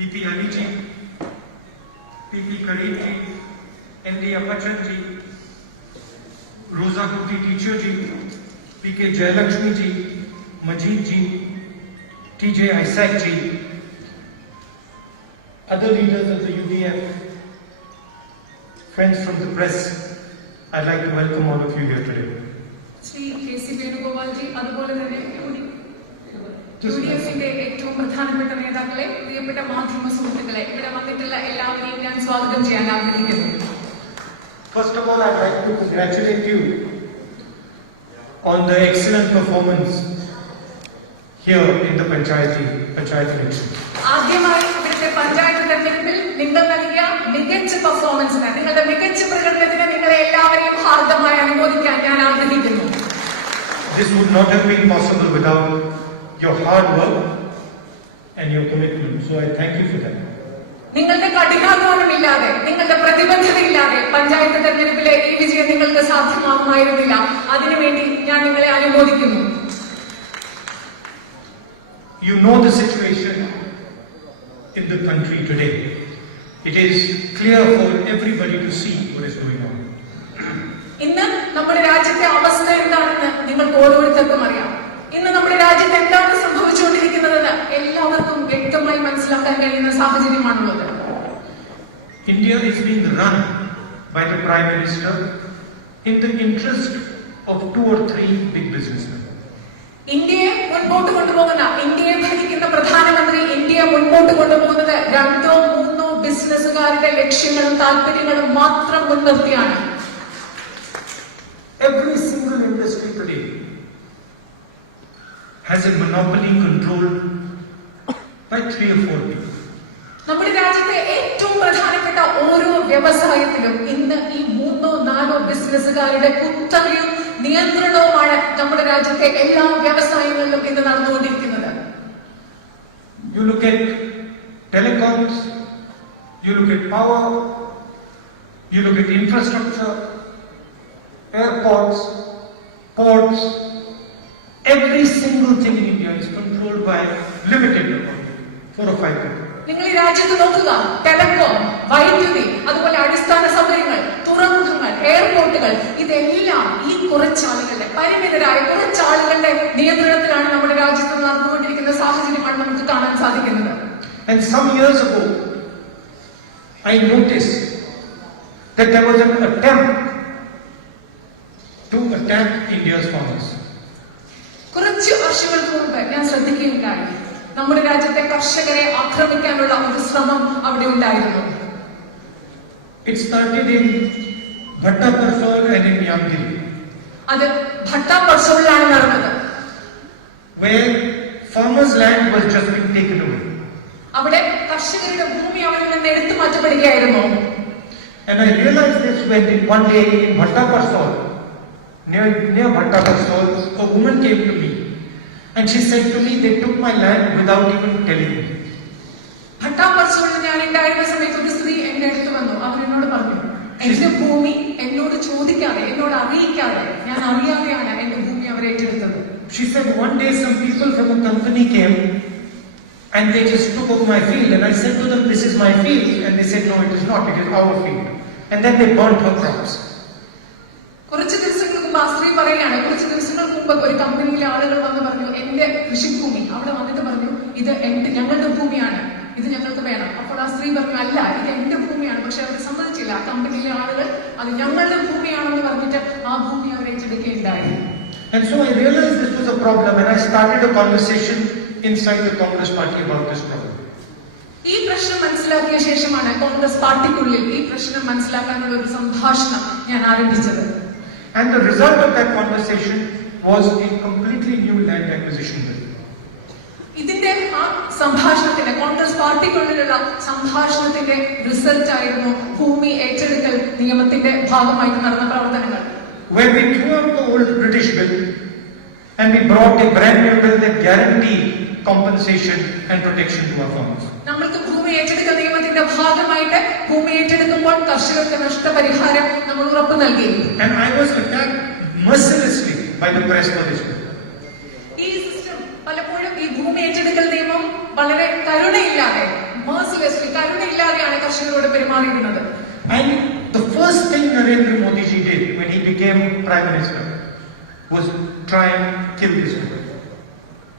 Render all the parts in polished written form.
P.P. Ali ji, P.P. Kareem ji, N.D. Apachan ji, Rosa Kuti teacher ji, P.K. Jayalakshmi ji, Majid ji, T.J. Isaac ji, other leaders of the UDF, friends from the press, I'd like to welcome all of you here today. Shri K.C. Venugopal ji, അതുപോലെ തന്നെ UDF-ന്റെ ഏറ്റവും പ്രധാനപ്പെട്ട നേതാക്കളെ, പ്രിയപ്പെട്ട മാധ്യമ സുഹൃത്തുക്കളെ, ഇവിടെ വന്നിട്ടുള്ള എല്ലാവരെയും ഞാൻ സ്വാഗതം ചെയ്യാൻ ആഗ്രഹിക്കുന്നു. First of all, I'd like to congratulate you on the excellent performance here in the Panchayat election. ആദ്യമായി ഇവിടുത്തെ പഞ്ചായത്ത് തെരഞ്ഞെടുപ്പിൽ നിങ്ങൾ നൽകിയ മികച്ച പെർഫോമൻസിന്, നിങ്ങളുടെ മികച്ച പ്രകടനത്തിന് നിങ്ങളെ എല്ലാവരെയും ഹാർദമായി അനുമോദിക്കാൻ ഞാൻ ആഗ്രഹിക്കുന്നു. This would not have been possible without your hard work and your commitment. So I thank you for that. നിങ്ങളുടെ കഠിനാധ്വാനമില്ലാതെ, നിങ്ങളുടെ പ്രതിബദ്ധതയില്ലാതെ പഞ്ചായത്ത് തെരഞ്ഞെടുപ്പിലെ ഈ വിജയം നിങ്ങൾക്ക് സാധ്യമാകുമായിരുന്നില്ല. അതിനുവേണ്ടി ഞാൻ നിങ്ങളെ അനുമോദിക്കുന്നു. You know the situation in the country today. It is clear for everybody to see what is going on. ഇന്ന് നമ്മുടെ രാജ്യത്തെ അവസ്ഥ എന്താണെന്ന് നിങ്ങൾക്ക് ഓരോരുത്തർക്കും അറിയാം. ഇന്ന് നമ്മുടെ രാജ്യത്ത് എന്താണ് സംഭവിച്ചുകൊണ്ടിരിക്കുന്നതെന്ന് എല്ലാവർക്കും വ്യക്തമായി മനസ്സിലാക്കാൻ കഴിയുന്ന സാഹചര്യമാണുള്ളത്. India is being run by the Prime Minister in the interest of 2 or 3 big businessmen. ഇന്ത്യയെ മുൻപോട്ട് കൊണ്ടുപോകുന്ന, ഇന്ത്യയെ ഭരിക്കുന്ന പ്രധാനമന്ത്രി ഇന്ത്യയെ മുൻപോട്ട് കൊണ്ടുപോകുന്നത് 2 or 3 ബിസിനസ്സുകാരുടെ ലക്ഷ്യങ്ങളും താല്പര്യങ്ങളും മാത്രം മുൻനിർത്തിയാണ്. Every single industry today has a monopoly controlled by 3 or 4 people. നമ്മുടെ രാജ്യത്തെ ഏറ്റവും പ്രധാനപ്പെട്ട ഓരോ വ്യവസായത്തിലും ഇന്ന് ഈ 3 or 4 ബിസിനസ്സുകാരുടെ കുത്തകയും നിയന്ത്രണവുമാണ് നമ്മുടെ രാജ്യത്തെ എല്ലാ വ്യവസായങ്ങളിലും ഇന്ന് നടന്നുകൊണ്ടിരിക്കുന്നത്. You look at telecoms, you look at power, you look at infrastructure, airports, ports. Every single thing in India is controlled by limited number, 4 or 5 people. നിങ്ങൾ ഈ രാജ്യത്ത് നോക്കുക, ടെലികോം, വൈദ്യുതി, അതുപോലെ അടിസ്ഥാന സൗകര്യങ്ങൾ, തുറമുഖങ്ങൾ, എയർപോർട്ടുകൾ, ഇതെല്ലാം ഈ കുറച്ചാളുകളുടെ, പരിമിതരായ കുറച്ചാളുകളുടെ നിയന്ത്രണത്തിലാണ് നമ്മുടെ രാജ്യത്ത് നടന്നുകൊണ്ടിരിക്കുന്ന സാഹചര്യമാണ് നമുക്ക് കാണാൻ സാധിക്കുന്നത്. And some years ago, I noticed that there was an attempt to attack India's farmers. കുറച്ച് വർഷങ്ങൾക്ക് മുമ്പ് ഞാൻ ശ്രദ്ധിക്കുകയുണ്ടായി, നമ്മുടെ രാജ്യത്തെ കർഷകരെ ആക്രമിക്കാനുള്ള ഒരു ശ്രമം അവിടെ ഉണ്ടായിരുന്നു. It started in Bhatta Parsaul and in Yamgiri. അത് ഭട്ട പർസോളിലാണ് നടന്നത്. Where farmers' land was just being taken away. അവിടെ കർഷകരുടെ ഭൂമി അവരിൽ നിന്ന് എടുത്തു മാറ്റപ്പെടുകയായിരുന്നു. And I realized this when one day in Bhatta Parsaul, near Bhatta Parsaul, a woman came to me and she said to me, they took my land without even telling me. Bhatta Parsaul ഞാൻ ഉണ്ടായിരുന്ന സമയത്ത് ഒരു സ്ത്രീ എന്റെ അടുത്ത് വന്നു. അവർ എന്നോട് പറഞ്ഞു, എന്റെ ഭൂമി എന്നോട് ചോദിക്കാതെ, എന്നോട് അറിയിക്കാതെ, ഞാൻ അറിയാതെയാണ് എന്റെ ഭൂമി അവർ ഏറ്റെടുത്തത്. She said one day some people from a company came and they just took over my field and I said to them, this is my field, and they said no, it is not, it is our field, and then they burnt her crops. കുറച്ച് ദിവസങ്ങൾക്ക് മുമ്പ് ആ സ്ത്രീ പറയുകയാണ്, കുറച്ച് ദിവസങ്ങൾക്ക് മുമ്പ് ഒരു കമ്പനിയിലെ ആളുകൾ വന്ന് പറഞ്ഞു, എന്റെ കൃഷിഭൂമി, അവിടെ വന്നിട്ട് പറഞ്ഞു, ഇത് ഞങ്ങളുടെ ഭൂമിയാണ്, ഇത് ഞങ്ങൾക്ക് വേണം. അപ്പോൾ ആ സ്ത്രീ പറഞ്ഞു, അല്ല, ഇത് എന്റെ ഭൂമിയാണ്. പക്ഷെ അവർ സമ്മതിച്ചില്ല. ആ കമ്പനിയിലെ ആളുകൾ അത് ഞങ്ങളുടെ ഭൂമിയാണെന്ന് പറഞ്ഞിട്ട് ആ ഭൂമി അവർ ഏറ്റെടുക്കുകയുണ്ടായി. And so I realized this was a problem and I started a conversation inside the Congress party about this problem. ഈ പ്രശ്നം മനസ്സിലാക്കിയ ശേഷമാണ് കോൺഗ്രസ് പാർട്ടിക്കുള്ളിൽ ഈ പ്രശ്നം മനസ്സിലാക്കാനുള്ള ഒരു സംഭാഷണം ഞാൻ ആരംഭിച്ചത്. And the result of that conversation was a completely new land acquisition bill. ഇതിന്റെ ആ സംഭാഷണത്തിന്റെ, കോൺഗ്രസ് പാർട്ടിക്കുള്ളിലുള്ള സംഭാഷണത്തിന്റെ റിസൾട്ട് ആയിരുന്നു ഭൂമി ഏറ്റെടുക്കൽ നിയമത്തിന്റെ ഭാഗമായിട്ട് നടന്ന പ്രവർത്തനങ്ങൾ. Where we threw out the old British bill and we brought a brand new bill that guaranteed compensation and protection to our farmers. നമ്മൾക്ക് ഭൂമി ഏറ്റെടുക്കൽ നിയമത്തിന്റെ ഭാഗമായിട്ട് ഭൂമി ഏറ്റെടുക്കുമ്പോൾ കർഷകർക്ക് നഷ്ടപരിഹാരം നമ്മൾ ഉറപ്പ് നൽകി. And I was attacked mercilessly by the press for this bill. ഈ സിസ്റ്റം പലപ്പോഴും ഈ ഭൂമി ഏറ്റെടുക്കൽ നിയമം വളരെ കരുണയില്ലാതെ, mercilessly കരുണയില്ലാതെയാണ് കർഷകരോട് പെരുമാറിയിരുന്നത്. And the first thing Narendra Modi ji did when he became Prime Minister was try and kill this people.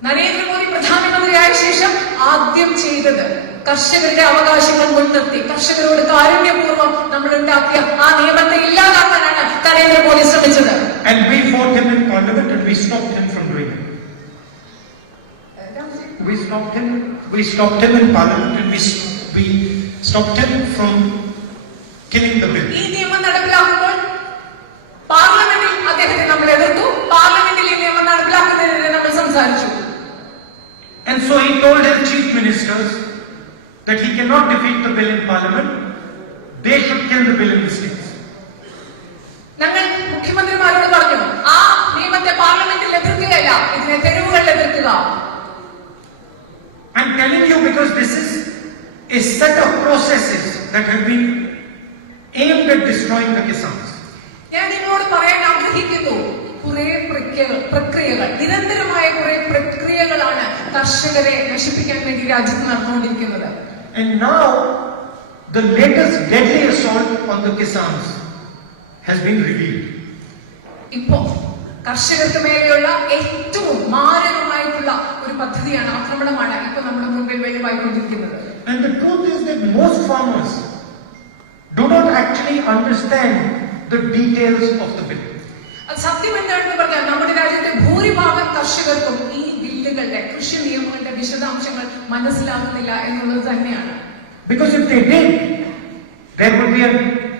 Narendra Modi പ്രധാനമന്ത്രിയായ ശേഷം ആദ്യം ചെയ്തത് കർഷകരുടെ അവകാശങ്ങൾ മുൻനിർത്തി കർഷകരോട് കാരുണ്യപൂർവ്വം നമ്മൾ ഉണ്ടാക്കിയ ആ നിയമത്തെ ഇല്ലാതാക്കാനാണ് നരേന്ദ്രമോദി ശ്രമിച്ചത്. And we fought him in Parliament and we stopped him from doing it. We stopped him in Parliament and we stopped him from killing the bill. ഈ നിയമം നടപ്പിലാക്കുമ്പോൾ പാർലമെന്റിൽ അദ്ദേഹത്തെ നമ്മൾ എതിർത്തു. പാർലമെന്റിൽ ഈ നിയമം നടപ്പിലാക്കുന്നതിനെതിരെ നമ്മൾ സംസാരിച്ചു. And so he told his chief ministers that he cannot defeat the bill in Parliament. They should kill the bill in the states. ഞങ്ങൾ മുഖ്യമന്ത്രിമാരോട് പറഞ്ഞു, ആ നിയമത്തെ പാർലമെന്റിൽ എതിർക്കുകയല്ല, ഇതിനെ തെരുവുകളിൽ എതിർക്കുക. I'm telling you because this is a set of processes that have been aimed at destroying the Kisans. ഞാൻ നിങ്ങളോട് പറയാൻ ആഗ്രഹിക്കുന്നു, കുറെ പ്രക്രിയകൾ, നിരന്തരമായ കുറെ പ്രക്രിയകളാണ് കർഷകരെ നശിപ്പിക്കാൻ വേണ്ടി രാജ്യത്ത് നടന്നുകൊണ്ടിരിക്കുന്നത്. And now the latest deadly assault on the Kisans has been revealed. ഇപ്പോ കർഷകർക്ക് മേലെയുള്ള ഏറ്റവും മാരകമായിട്ടുള്ള ഒരു പദ്ധതിയാണ്, ആക്രമണമാണ് ഇപ്പൊ നമ്മുടെ മുമ്പിൽ വെളിവായിക്കൊണ്ടിരിക്കുന്നത്. And the truth is that most farmers do not actually understand the details of the bill. അത് സത്യം എന്താണെന്ന് പറഞ്ഞാൽ നമ്മുടെ രാജ്യത്തെ ഭൂരിഭാഗം കർഷകർക്കും ഈ ബില്ലുകളുടെ, കൃഷി നിയമങ്ങളുടെ വിശദാംശങ്ങൾ മനസ്സിലാകുന്നില്ല എന്നുള്ളത് തന്നെയാണ്. Because if they did, there would be an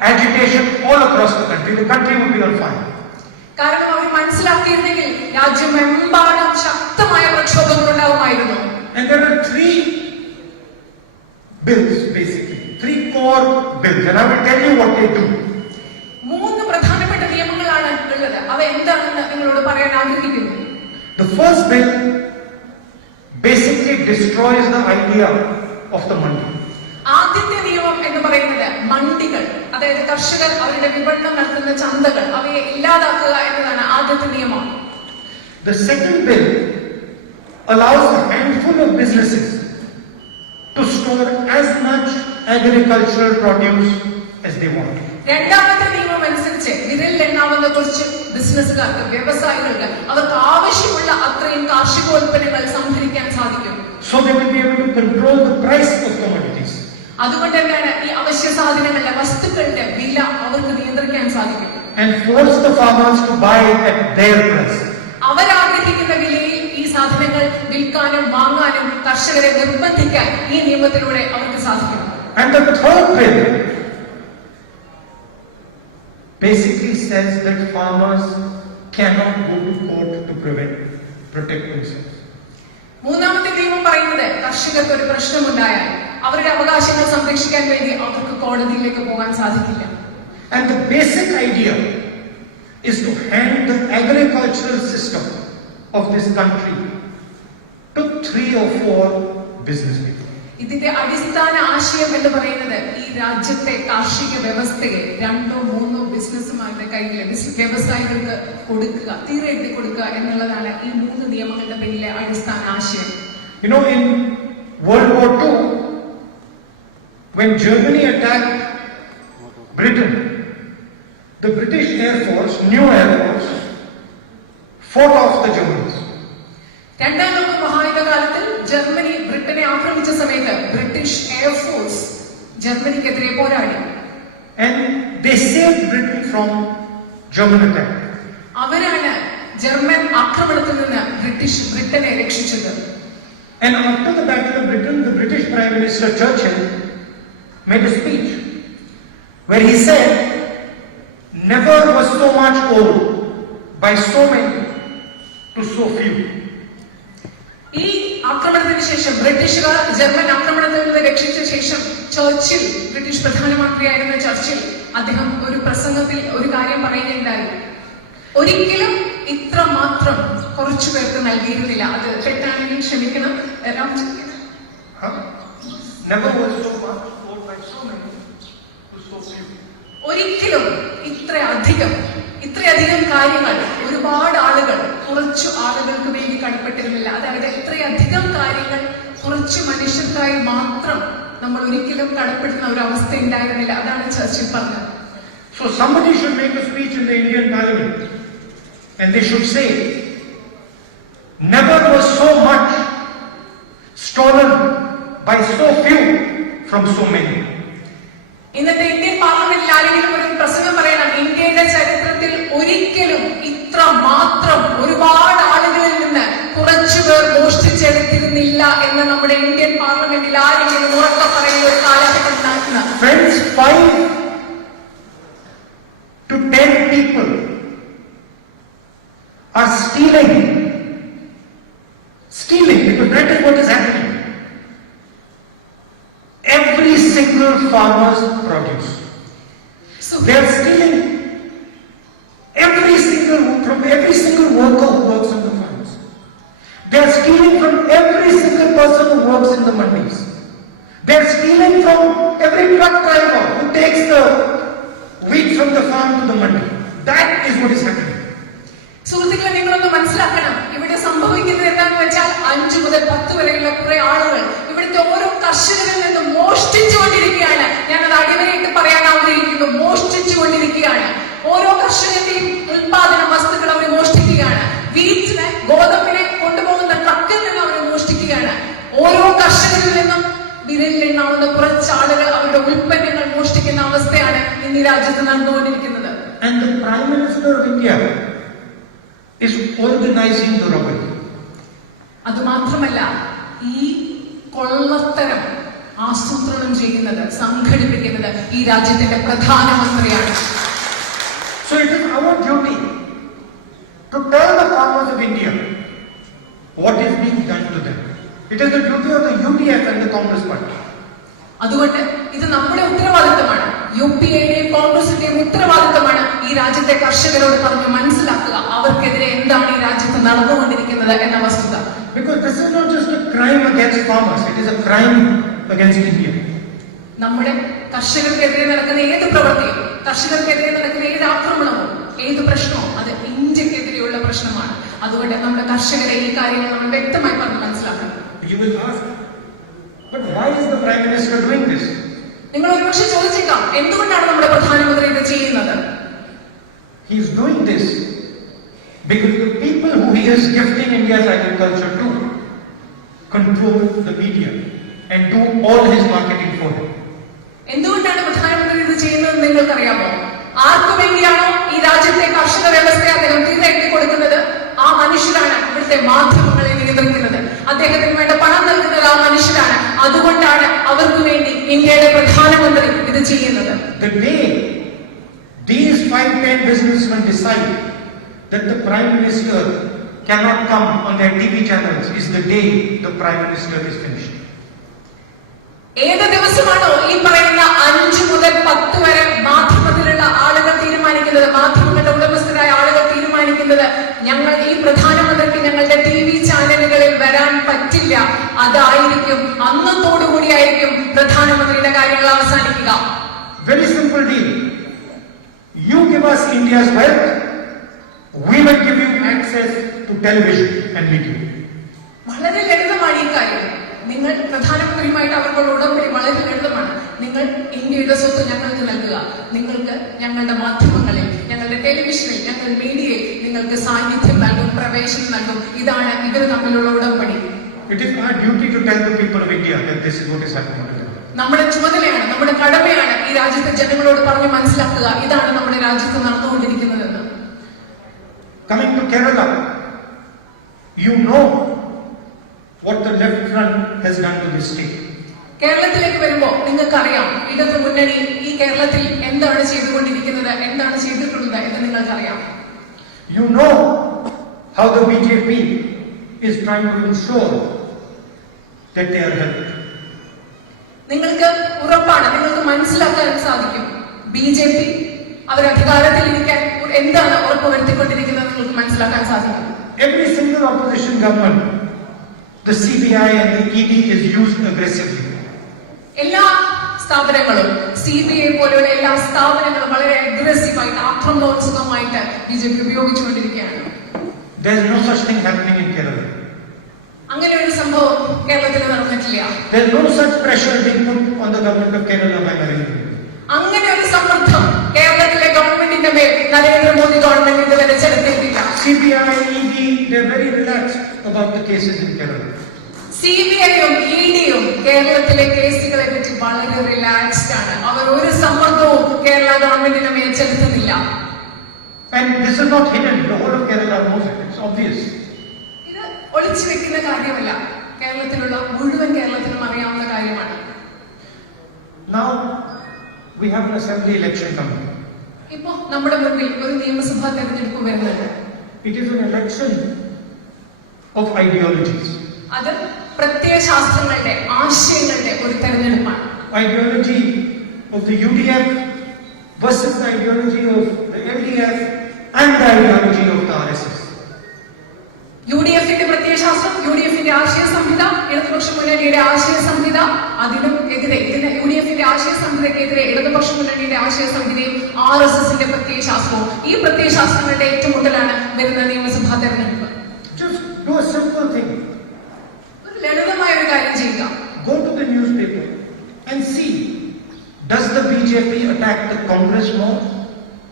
agitation all across the country. The country would be on fire. കാരണം അവർ മനസ്സിലാക്കിയിരുന്നെങ്കിൽ രാജ്യമെമ്പാടും ശക്തമായ പ്രക്ഷോഭങ്ങൾ ഉണ്ടാവുമായിരുന്നു. And there are three bills basically, three core bills, and I will tell you what they do. മൂന്ന് പ്രധാനപ്പെട്ട നിയമങ്ങളാണ് ഉള്ളത്. അവ എന്താണെന്ന് നിങ്ങളോട് പറയാൻ ആഗ്രഹിക്കുന്നു. The first bill basically destroys the idea of the mandi. ആദ്യത്തെ നിയമം എന്ന് പറയുന്നത് മണ്ടികൾ, അതായത് കർഷകർ അവരുടെ വിപണനം നടത്തുന്ന ചന്തകൾ, അവയെ ഇല്ലാതാക്കുക എന്നതാണ് ആദ്യത്തെ നിയമം. The second bill allows a handful of businesses to store as much agricultural produce as they want. രണ്ടാമത്തെ നിയമം അനുസരിച്ച് വിരലിലെണ്ണാവുന്ന കുറച്ച് ബിസിനസ്സുകാർക്ക്, വ്യവസായികൾക്ക് അവർക്ക് ആവശ്യമുള്ള അത്രയും കാർഷികോൽപ്പന്നങ്ങൾ സംഭരിക്കാൻ സാധിക്കും. So they will be able to control the price of commodities. അതുകൊണ്ട് തന്നെയാണ് ഈ അവശ്യ സാധനങ്ങളുടെ, വസ്തുക്കളുടെ വില അവർക്ക് നിയന്ത്രിക്കാൻ സാധിക്കും. And force the farmers to buy at their price. അവരാഗ്രഹിക്കുന്ന വിലയിൽ ഈ സാധനങ്ങൾ വിൽക്കാനും വാങ്ങാനും കർഷകരെ നിർബന്ധിക്കാൻ ഈ നിയമത്തിലൂടെ അവർക്ക് സാധിക്കും. And the third bill basically says that farmers cannot go to court to protect themselves. മൂന്നാമത്തെ നിയമം പറയുന്നത് കർഷകർക്ക് ഒരു പ്രശ്നമുണ്ടായാൽ അവരുടെ അവകാശങ്ങൾ സംരക്ഷിക്കാൻ വേണ്ടി അവർക്ക് കോടതിയിലേക്ക് പോകാൻ സാധിക്കില്ല. And the basic idea is to hand the agricultural system of this country to 3 or 4 business people. ഇതിന്റെ അടിസ്ഥാന ആശയം എന്ന് പറയുന്നത് ഈ രാജ്യത്തെ കാർഷിക വ്യവസ്ഥയെ 2-3 ബിസിനസ്സുമാരുടെ കയ്യിൽ, വ്യവസായികൾക്ക് കൊടുക്കുക, തീരെഴുതി കൊടുക്കുക എന്നുള്ളതാണ് ഈ 3 നിയമങ്ങളുടെ പിന്നിലെ അടിസ്ഥാന ആശയം. You know, in World War II, when Germany attacked Britain, the British Air Force, new Air Force, fought off the Germans. രണ്ടാം ലോക മഹായുദ്ധകാലത്തിൽ ജർമ്മനി ബ്രിട്ടനെ ആക്രമിച്ച സമയത്ത് ബ്രിട്ടീഷ് എയർഫോഴ്സ് ജർമ്മനിക്കെതിരെ പോരാടി. And they saved Britain from German attack. അവരാണ് German ആക്രമണത്തിൽ നിന്ന് ബ്രിട്ടനെ രക്ഷിച്ചത്. And after the Battle of Britain, the British Prime Minister Churchill made a speech where he said, "Never was so much owed by so many to so few." ഈ ആക്രമണത്തിന് ശേഷം, ബ്രിട്ടീഷുകാർ German ആക്രമണത്തിൽ നിന്ന് രക്ഷിച്ച ശേഷം, ചർച്ചിൽ, ബ്രിട്ടീഷ് പ്രധാനമന്ത്രിയായിരുന്ന ചർച്ചിൽ, അദ്ദേഹം ഒരു പ്രസംഗത്തിൽ ഒരു കാര്യം പറയുകയുണ്ടായി. ഒരിക്കലും ഇത്ര മാത്രം കുറച്ചു പേർക്ക് നൽകിയിരുന്നില്ല. അത് തെറ്റാണെങ്കിൽ ക്ഷമിക്കണം. Never was so much owed by so many to so few. ഒരിക്കലും ഇത്രയധികം കാര്യങ്ങൾ ഒരുപാട് ആളുകൾ കുറച്ചു ആളുകൾക്ക് വേണ്ടി കടപ്പെട്ടിരുന്നില്ല. അതായത് ഇത്രയധികം കാര്യങ്ങൾ കുറച്ചു മനുഷ്യർക്കായി മാത്രം നമ്മൾ ഒരിക്കലും കടപ്പെടുന്ന ഒരു അവസ്ഥ ഉണ്ടായിരുന്നില്ല. അതാണ് ചർച്ചിൽ പറഞ്ഞത്. So somebody should make a speech in the Indian Parliament and they should say, never was so much stolen by so few from so many. ഇന്നത്തെ ഇന്ത്യൻ പാർലമെന്റിൽ ആരെങ്കിലും ഒരു പ്രസംഗം പറയണം, ഇന്ത്യയുടെ ചരിത്രത്തിൽ ഒരിക്കലും ഇത്ര മാത്രം ഒരുപാട് ആളുകളിൽ നിന്ന് കുറച്ചുപേർ മോഷ്ടിച്ചെടുത്തിരുന്നില്ല എന്ന് നമ്മുടെ ഇന്ത്യൻ പാർലമെന്റിൽ ആരെങ്കിലും ഉറക്കെ പറയുന്ന ഒരു കാലഘട്ടം നടക്കുന്ന. Friends, 5 to 10 people are stealing because that is what is happening. Every single farmer's produce. So, They are stealing from every single worker who works on the farms. They are stealing from every single person who works in the mandis. They are stealing from every truck driver who takes the wheat from the farm to the mandi. That is what is happening. സുഹൃത്തുക്കളെ, നിങ്ങളൊന്ന് മനസ്സിലാക്കണം, ഇവിടെ സംഭവിക്കുന്നത് എന്താണെന്ന് വെച്ചാൽ 5 മുതൽ 10 വരെയുള്ള കുറെ ആളുകൾ ഇവിടുത്തെ ഓരോ കർഷകരിൽ നിന്നും മോഷ്ടിച്ചുകൊണ്ടിരിക്കുകയാണ്. ഞാനത് അടിവരയിട്ട് പറയാൻ ആഗ്രഹിക്കുന്നു, മോഷ്ടിച്ചുകൊണ്ടിരിക്കുകയാണ്. ഓരോ കർഷകന്റെയും ഉൽപാദന വസ്തുക്കൾ അവർ മോഷ്ടിക്കുകയാണ്. വീട്ടിന് ഗോതമ്പിനെ കൊണ്ടുപോകുന്ന ട്രക്കിൽ നിന്ന് അവർ മോഷ്ടിക്കുകയാണ്. ഓരോ കർഷകരിൽ നിന്നും വിരലിലെണ്ണാവുന്ന കുറച്ച് ആളുകൾ അവരുടെ ഉൽപ്പന്നങ്ങൾ മോഷ്ടിക്കുന്ന അവസ്ഥയാണ് ഇന്ന് ഈ രാജ്യത്ത് നടന്നുകൊണ്ടിരിക്കുന്നത്. And the Prime Minister of India is organizing the robbery. അതുമാത്രമല്ല, ഈ കൊള്ളത്തരം ആസൂത്രണം ചെയ്യുന്നത്, സംഘടിപ്പിക്കുന്നത് ഈ രാജ്യത്തിന്റെ പ്രധാനമന്ത്രിയാണ്. So it is our duty to tell the farmers of India what is being done to them. It is the duty of the UDF and the Congress Party. അതുകൊണ്ട് ഇത് നമ്മുടെ ഉത്തരവാദിത്തമാണ്, UPA-യുടെയും കോൺഗ്രസിന്റെയും ഉത്തരവാദിത്തമാണ് ഈ രാജ്യത്തെ കർഷകരോട് പറഞ്ഞ് മനസ്സിലാക്കുക അവർക്കെതിരെ എന്താണ് ഈ രാജ്യത്ത് നടന്നുകൊണ്ടിരിക്കുന്നത് എന്ന വസ്തുത. Because this is not just a crime against farmers, it is a crime against India. നമ്മുടെ കർഷകർക്കെതിരെ നടക്കുന്ന ഏത് പ്രവൃത്തിയും, കർഷകർക്കെതിരെ നടക്കുന്ന ഏത് ആക്രമണവും, ഏത് പ്രശ്നവും അത് ഇന്ത്യക്കെതിരെയുള്ള പ്രശ്നമാണ്. അതുകൊണ്ട് നമ്മുടെ കർഷകരെ ഈ കാര്യങ്ങൾ നമ്മൾ വ്യക്തമായി പറഞ്ഞ് മനസ്സിലാക്കണം. You will ask, but why is the Prime Minister doing this? നിങ്ങൾ ഒരുപക്ഷെ ചോദിച്ചേക്കാം, എന്തുകൊണ്ടാണ് നമ്മുടെ പ്രധാനമന്ത്രി ഇത് ചെയ്യുന്നത്? He is doing this because the people who he is gifting India's agriculture to control the media and do all his marketing for him. എന്തുകൊണ്ടാണ് പ്രധാനമന്ത്രി ഇത് ചെയ്യുന്നത് നിങ്ങൾക്കറിയാമോ? ആർക്കു വേണ്ടിയാണോ ഈ രാജ്യത്തെ കർഷക വ്യവസ്ഥയെ അദ്ദേഹം തീരെത്തി കൊടുക്കുന്നത്, ആ മനുഷ്യരാണ് ഇവിടുത്തെ മാധ്യമങ്ങളെ നിയന്ത്രിക്കുന്നത്. അദ്ദേഹത്തിന് വേണ്ട പണം നൽകുന്നത് ആ മനുഷ്യരാണ്. അതുകൊണ്ടാണ് അവർക്ക് വേണ്ടി ഇന്ത്യയുടെ പ്രധാനമന്ത്രി ഇത് ചെയ്യുന്നത്. The day these 5-10 businessmen decide that the Prime Minister cannot come on their TV channels is the day the Prime Minister is finished. ഏത് ദിവസമാണോ ഈ പറയുന്ന 5 മുതൽ 10 വരെ മാധ്യമത്തിലുള്ള ആളുകൾ തീരുമാനിക്കുന്നത്, മാധ്യമങ്ങളുടെ ഉടമസ്ഥരായ ആളുകൾ തീരുമാനിക്കുന്നത് ഞങ്ങൾ ഈ പ്രധാനമന്ത്രിക്ക് ഞങ്ങളുടെ TV ചാനലുകളിൽ വരാൻ പറ്റില്ല, അതായിരിക്കും അന്നത്തോടുകൂടിയായിരിക്കും പ്രധാനമന്ത്രിയുടെ കാര്യങ്ങൾ അവസാനിക്കുക. Very simple deal. You give us India's wealth, we will give you access to television and media. വളരെ ലളിതമാണ് ഈ കാര്യം. നിങ്ങൾ പ്രധാനമന്ത്രിയുമായിട്ട് അവർക്കുള്ള ഉടമ്പടി വളരെ ലളിതമാണ്. നിങ്ങൾ ഇന്ത്യയുടെ സ്വത്ത് ഞങ്ങൾക്ക് നൽകുക, നിങ്ങൾക്ക് ഞങ്ങളുടെ മാധ്യമങ്ങളിൽ, ഞങ്ങളുടെ ടെലിവിഷനിൽ, ഞങ്ങളുടെ മീഡിയയിൽ നിങ്ങൾക്ക് സാന്നിധ്യം നൽകും, പ്രവേശനം നൽകും. ഇതാണ് ഇവർ തമ്മിലുള്ള ഉടമ്പടി. It is our duty to tell the people of India that this is what is happening to them. നമ്മുടെ ചുമതലയാണ്, നമ്മുടെ കടമയാണ് ഈ രാജ്യത്തെ ജനങ്ങളോട് പറഞ്ഞ് മനസ്സിലാക്കുക ഇതാണ് നമ്മുടെ രാജ്യത്ത് നടന്നുകൊണ്ടിരിക്കുന്നതെന്ന്. Coming to Kerala, you know what the left front has done to this state. കേരളത്തിലേക്ക് വരുമ്പോൾ നിങ്ങൾക്കറിയാം ഇടതു മുന്നണി ഈ കേരളത്തിൽ എന്താണ് ചെയ്തുകൊണ്ടിരിക്കുന്നത്, എന്താണ് ചെയ്തിട്ടുള്ളത് എന്ന് നിങ്ങൾക്കറിയാം. You know how the BJP is trying to ensure that they are helped. നിങ്ങൾക്ക് ഉറപ്പാണ്, നിങ്ങൾക്ക് മനസ്സിലാക്കാൻ സാധിക്കും BJP അവർ അധികാരത്തിൽ ഇരിക്കാൻ എന്താണ് ഉറപ്പുവരുത്തിക്കൊണ്ടിരിക്കുന്നത് നിങ്ങൾക്ക് മനസ്സിലാക്കാൻ സാധിക്കും. Every single opposition government, the CBI and the ED is used aggressively. എല്ലാ സ്ഥാപനങ്ങളും CBI പോലെയുള്ള എല്ലാ സ്ഥാപനങ്ങളും വളരെ അഗ്രസീവായിട്ട് ആക്രമണോത്സുകമായിട്ട് BJP ഉപയോഗിച്ചുകൊണ്ടിരിക്കുകയാണ്. There is no such thing happening in Kerala. അങ്ങനെ ഒരു സംഭവം കേരളത്തിൽ നടന്നിട്ടില്ല. There is no such pressure being put on the government of Kerala by Narendra Modi. അങ്ങനെ ഒരു സമ്മർദ്ദം കേരളത്തിലെ ഗവൺമെന്റിന്റെ മേൽ നരേന്ദ്രമോദി ഗവൺമെന്റ് ഇതുവരെ ചെലുത്തിയിട്ടില്ല. CBI, ED, they are very relaxed about the cases in Kerala. CBIയും EDയും കേരളത്തിലെ കേസുകളെ പറ്റി വളരെ റിലാക്സ്ഡ് ആണ്. അവർ ഒരു സമ്മർദ്ദവും കേരള ഗവൺമെന്റിന്റെ മേൽ ചെലുത്തുന്നില്ല. And this is not hidden. The whole of Kerala knows it. It's obvious. ഇത് ഒളിച്ചു വെക്കുന്ന കാര്യമല്ല. കേരളത്തിലുള്ള മുഴുവൻ കേരളത്തിനും അറിയാവുന്ന കാര്യമാണ്. Now we have an assembly election coming. ഇപ്പോ നമ്മുടെ മുൻപിൽ ഒരു നിയമസഭാ തെരഞ്ഞെടുപ്പ് വരുന്നുണ്ട്. It is an election of ideologies. അത് പ്രത്യയശാസ്ത്രങ്ങളുടെ ആശയങ്ങളുടെ ഒരു തെരഞ്ഞെടുപ്പാണ്. Ideology of the UDF versus the ideology of the LDF and the ideology of the RSS. UDFന്റെ പ്രത്യയശാസ്ത്രം, UDFന്റെ ആശയ സംഹിത, ഇടതുപക്ഷ മുന്നണിയുടെ ആശയ സംഹിത, അതിനും എതിരെ UDFന്റെ ആശയ സംഹിതയ്ക്കെതിരെ ഇടതുപക്ഷ മുന്നണിയുടെ ആശയ സംഹിതയും RSSന്റെ പ്രത്യയശാസ്ത്രവും, ഈ പ്രത്യയശാസ്ത്രങ്ങളുടെ ഏറ്റുമുട്ടലാണ് വരുന്ന നിയമസഭാ തെരഞ്ഞെടുപ്പ്. Just do a simple thing. ഒരു ലളിതമായ ഒരു കാര്യം ചെയ്യുക. Go to the newspaper and see, does the BJP attack the Congress more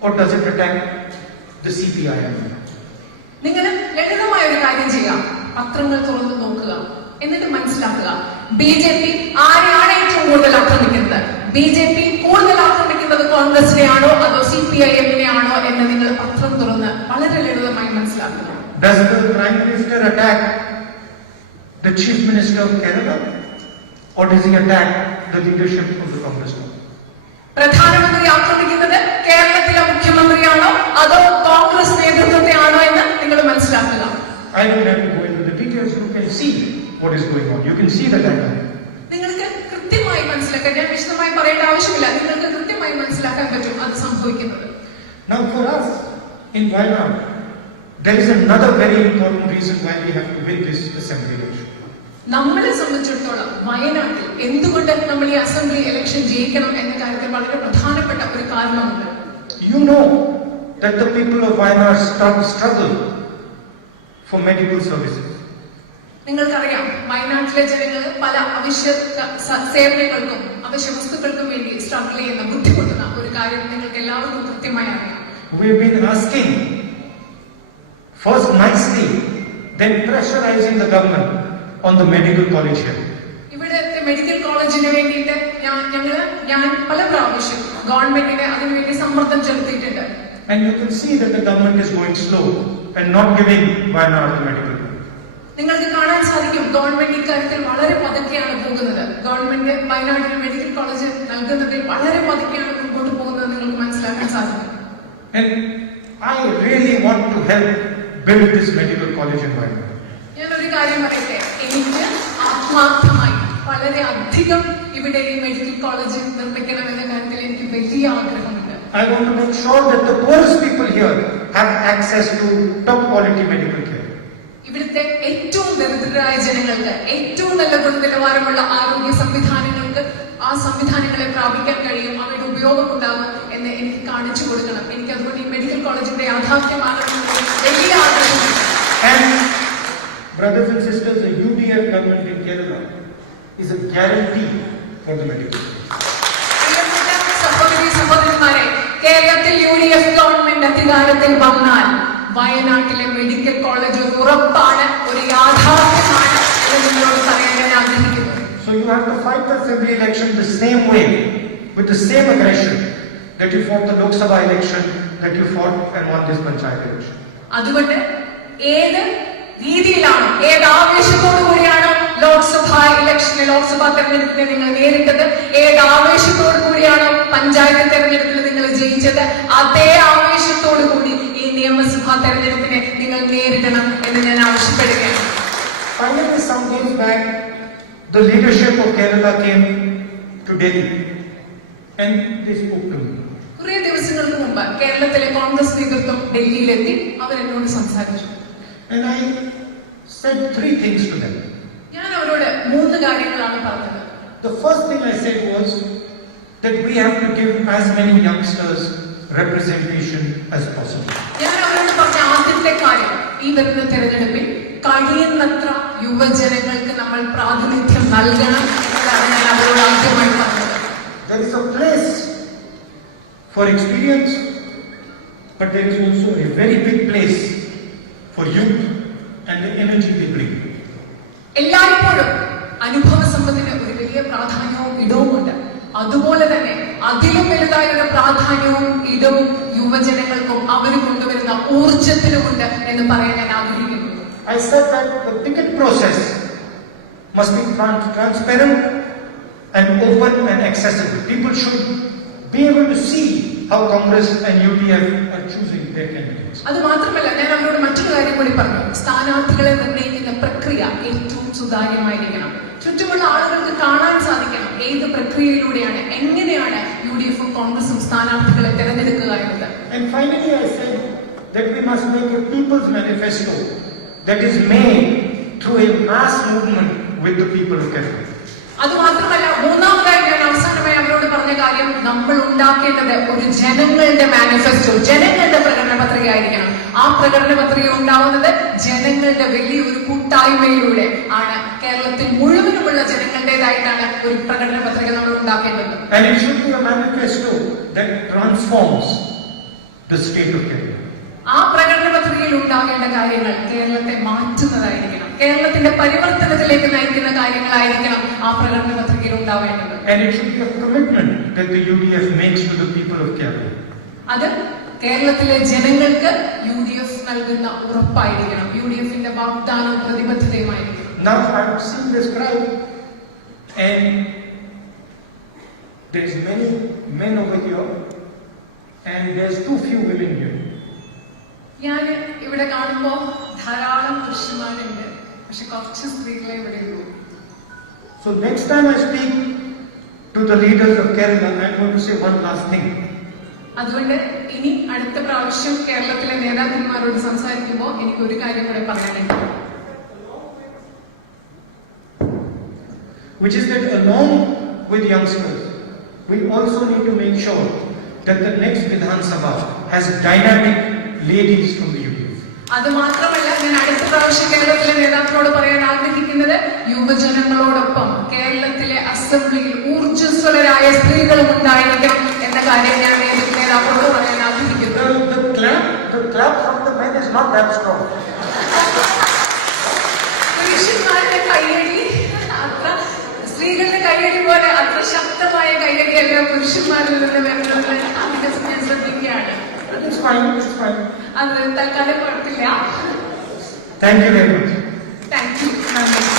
or does it attack the CPIM? നിങ്ങൾ ലളിതമായ ഒരു കാര്യം ചെയ്യാം. പത്രങ്ങൾ തുറന്നു നോക്കുക, എന്നിട്ട് മനസ്സിലാക്കുക BJP ആരെയാണ് ഏറ്റവും കൂടുതൽ ആക്രമിക്കുന്നത്. BJP കൂടുതൽ ആക്രമിക്കുന്നത് കോൺഗ്രസിനെയാണോ അതോ CPIM-നെയാണോ എന്ന് നിങ്ങൾ പത്രം തുറന്ന് വളരെ ലളിതമായി മനസ്സിലാക്കുക. Does the Prime Minister attack the Chief Minister of Kerala or does he attack the leadership of the Congress party? പ്രധാനമന്ത്രി ആക്രമിക്കുന്നത് കേരളത്തിലെ മുഖ്യമന്ത്രിയാണോ അതോ കോൺഗ്രസ് നേതൃത്വത്തെയാണോ എന്ന് നിങ്ങൾ മനസ്സിലാക്കുക. I don't have to go into the details. You can see what is going on. You can see the dynamic. നിങ്ങൾക്ക് കൃത്യമായി മനസ്സിലാക്കാൻ, ഞാൻ വിശദമായി പറയേണ്ട ആവശ്യമില്ല, നിങ്ങൾക്ക് കൃത്യമായി മനസ്സിലാക്കാൻ പറ്റും അത് സംഭവിക്കുന്നത്. Now for us in Wayanad, there is another very important reason why we have to win this assembly election. നമ്മളെ സംബന്ധിച്ചിടത്തോളം വയനാട്ടിൽ എന്തുകൊണ്ട് നമ്മൾ ഈ അസംബ്ലി ഇലക്ഷൻ ജയിക്കണം എന്ന കാര്യത്തിൽ വളരെ പ്രധാനപ്പെട്ട ഒരു കാരണമുണ്ട്. You know that the people of Wayanad struggle for medical services. നിങ്ങൾക്കറിയാം വയനാട്ടിലെ ജനങ്ങൾ പല അവശ്യ സേവനങ്ങൾക്കും അവശ്യ വസ്തുക്കൾക്കും വേണ്ടി സ്ട്രഗിൾ ചെയ്യുന്ന, ബുദ്ധിമുട്ടുന്ന ഒരു കാര്യം നിങ്ങൾക്ക് എല്ലാവർക്കും കൃത്യമായി അറിയാം. We have been asking, first nicely, then pressurizing the government on the medical college here. ഇവിടുത്തെ മെഡിക്കൽ കോളേജിന് വേണ്ടിയിട്ട് ഞാൻ പല പ്രാവശ്യം ഗവൺമെന്റിനെ അതിനുവേണ്ടി സമ്മർദ്ദം ചെലുത്തിയിട്ടുണ്ട്. And you can see that the government is going slow and not giving Wayanad the medical college. നിങ്ങൾക്ക് കാണാൻ സാധിക്കും ഗവൺമെന്റ് ഇക്കാര്യത്തിൽ വളരെ പതുക്കെയാണ് പോകുന്നത്. ഗവൺമെന്റ് വയനാട്ടിൽ മെഡിക്കൽ കോളേജ് നൽകുന്നതിൽ വളരെ പതുക്കെയാണ് മുമ്പോട്ട് പോകുന്നത് നിങ്ങൾക്ക് മനസ്സിലാക്കാൻ സാധിക്കും. And I really want to help build this medical college in Wayanad. ഞാനൊരു കാര്യം പറയട്ടെ, എനിക്ക് ആത്മാർത്ഥമായി വളരെ അധികം ഇവിടെ ഈ മെഡിക്കൽ കോളേജ് നിർമ്മിക്കണം എന്ന കാര്യത്തിൽ എനിക്ക് വലിയ ആഗ്രഹമുണ്ട്. I want to make sure that the poorest people here have access to top quality medical care. ഇവിടുത്തെ ഏറ്റവും ദരിദ്രരായ ജനങ്ങൾക്ക് ഏറ്റവും നല്ല ഗുണനിലവാരമുള്ള ആരോഗ്യ സംവിധാനങ്ങൾക്ക് ആ സംവിധാനങ്ങളെ പ്രാപിക്കാൻ കഴിയും, അവയുടെ ഉപയോഗം ഉണ്ടാകും എന്ന് എനിക്ക് കാണിച്ചു കൊടുക്കണം. എനിക്ക് അതുകൊണ്ട് ഈ മെഡിക്കൽ കോളേജിന്റെ യാഥാർത്ഥ്യമാകണമെന്ന് വലിയ ആഗ്രഹമുണ്ട്. And brothers and sisters, the UDF government in Kerala is a guarantee for the medical. പ്രിയപ്പെട്ട സഹോദരീ സഹോദരന്മാരെ, കേരളത്തിൽ UDF ഗവൺമെന്റ് അധികാരത്തിൽ വന്നാൽ വയനാട്ടിലെ മെഡിക്കൽ കോളേജ് ഒരു ഉറപ്പാണ്, ഒരു യാഥാർത്ഥ്യമാണ് എന്ന് നിങ്ങളോട് പറയാൻ ഞാൻ ആഗ്രഹിക്കുന്നു. So you have to fight the assembly election the same way, with the same aggression that you fought the Lok Sabha election, that you fought and won this panchayat election. അതുകൊണ്ട് ഏത് രീതിയിലാണ്, ഏത് ആവേശത്തോടു കൂടിയാണ് ലോക്സഭാ തെരഞ്ഞെടുപ്പിനെ നിങ്ങൾ നേരിട്ടത്, ഏത് ആവേശത്തോടു കൂടിയാണ് പഞ്ചായത്ത് തെരഞ്ഞെടുപ്പിൽ നിങ്ങൾ ജയിച്ചത്, അതേ ആവേശത്തോടു കൂടി ഈ നിയമസഭാ തെരഞ്ഞെടുപ്പിനെ നിങ്ങൾ നേരിടണം എന്ന് ഞാൻ ആവശ്യപ്പെടുകയാണ്. Finally, some days back, the leadership of Kerala came to Delhi and they spoke to me. കുറേ ദിവസങ്ങൾക്ക് മുമ്പ് കേരളത്തിലെ കോൺഗ്രസ് നേതൃത്വം ഡൽഹിയിലെത്തി, അവരെന്നോട് സംസാരിച്ചു. And I said 3 things to them. ഞാൻ അവരോട് 3 കാര്യങ്ങളാണ് പറഞ്ഞത്. The first thing I said was that we have to give as many youngsters representation as possible. ഞാൻ അവരോട് പറഞ്ഞ ആദ്യത്തെ കാര്യം, ഈ വരുന്ന തെരഞ്ഞെടുപ്പിൽ കഴിയുന്നത്ര യുവജനങ്ങൾക്ക് നമ്മൾ പ്രാതിനിധ്യം നൽകണം എന്നതാണ് ഞാൻ അവരോട് ആദ്യമായി പറഞ്ഞത്. There is a place for experience, but there is also a very big place for youth and the energy they bring. എല്ലായ്പ്പോഴും അനുഭവ സമ്പത്തിന് ഒരു വലിയ പ്രാധാന്യവും ഇടവുമുണ്ട്. അതുപോലെ തന്നെ അതിലും വലുതായ ഒരു പ്രാധാന്യവും ഇടവും യുവജനങ്ങൾക്കും അവർ കൊണ്ടുവരുന്ന ഊർജത്തിനുമുണ്ട് എന്ന് പറയാൻ ഞാൻ ആഗ്രഹിക്കുന്നു. I said that the ticket process must be transparent and open and accessible. People should be able to see how Congress and UDF are choosing their candidates. അത് മാത്രമല്ല, ഞാൻ അവരോട് മറ്റൊരു കാര്യം കൂടി പറഞ്ഞു. സ്ഥാനാർത്ഥികളെ നിർണ്ണയിക്കുന്ന പ്രക്രിയ ഏറ്റവും സുതാര്യമായിരിക്കണം. ചുറ്റുമുള്ള ആളുകൾക്ക് കാണാൻ സാധിക്കണം ഏത് പ്രക്രിയയിലൂടെയാണ്, എങ്ങനെയാണ് UDF-ഉം കോൺഗ്രസും സ്ഥാനാർത്ഥികളെ തെരഞ്ഞെടുക്കുക എന്നത്. And finally, I said that we must make a people's manifesto that is made through a mass movement with the people of Kerala. അത് മാത്രമല്ല, മൂന്നാമതായി ഞാൻ അവസാനമായി അവരോട് പറഞ്ഞ കാര്യം, നമ്മൾ ഉണ്ടാക്കേണ്ടത് ഒരു ജനങ്ങളുടെ മാനിഫെസ്റ്റോ, ജനങ്ങളുടെ പ്രകടന പത്രിക ആയിരിക്കണം. ആ പ്രകടന പത്രിക ഉണ്ടാവുന്നത് ജനങ്ങളുടെ വലിയൊരു കൂട്ടായ്മയിലൂടെ ആണ്. കേരളത്തിൽ മുഴുവനുമുള്ള ജനങ്ങളുടേതായിട്ടാണ് ഒരു പ്രകടന പത്രിക നമ്മൾ ഉണ്ടാക്കേണ്ടത്. And it should be a manifesto that transforms the state of Kerala. ആ പ്രകടന പത്രികയിൽ ഉണ്ടാകേണ്ട കാര്യങ്ങൾ കേരളത്തെ മാറ്റുന്നതായിരിക്കണം. കേരളത്തിന്റെ പരിവർത്തനത്തിലേക്ക് നയിക്കുന്ന കാര്യങ്ങളായിരിക്കണം ആ പ്രകടന പത്രികയിൽ ഉണ്ടാവേണ്ടത്. And it should be a commitment that the UDF makes to the people of Kerala. അത് കേരളത്തിലെ ജനങ്ങൾക്ക് UDF നൽകുന്ന ഉറപ്പായിരിക്കണം. UDF-ന്റെ വാഗ്ദാനവും പ്രതിബദ്ധതയുമായിരിക്കണം. Now I've seen this crowd, and there's many men over here, and there's too few women here. ഞാൻ ഇവിടെ കാണുമ്പോ ധാരാളം പുരുഷന്മാരുണ്ട്, പക്ഷെ കുറച്ച് സ്ത്രീകളെ ഇവിടെ ഉള്ളൂ. So next time I speak to the leaders of Kerala, I'm going to say one last thing. അതുകൊണ്ട് ഇനി അടുത്ത പ്രാവശ്യം കേരളത്തിലെ നേതാക്കന്മാരോട് സംസാരിക്കുമ്പോൾ എനിക്ക് ഒരു കാര്യം കൂടെ പറയാനുണ്ട്. Which is that along with youngsters, we also need to make sure that the next Vidhan Sabha has dynamic ladies from the UDF. അത് മാത്രമല്ല, ഞാൻ അടുത്ത പ്രാവശ്യം കേരളത്തിലെ നേതാക്കളോട് പറയാൻ ആഗ്രഹിക്കുന്നത്, യുവജനങ്ങളോടൊപ്പം കേരളത്തിലെ അസംബ്ലിയിൽ ഊർജ്ജസ്വലരായ സ്ത്രീകളും ഉണ്ടായിരിക്കണം എന്ന കാര്യം ഞാൻ നേതാക്കളോട് പറയാൻ ആഗ്രഹിക്കുന്നു. The clap from the men is not that strong. പുരുഷന്മാരുടെ കയ്യടി അത്ര, സ്ത്രീകളുടെ കയ്യടി പോലെ അത്ര ശക്തമായ കയ്യടിയല്ല പുരുഷന്മാരിൽ നിന്ന് വരുന്നത്. അതിന്റെ ഞാൻ ശ്രദ്ധിക്കുകയാണ്. It's fine, it's fine. അത് തൽക്കാലം കുഴപ്പമില്ല. Thank you very much. Thank you.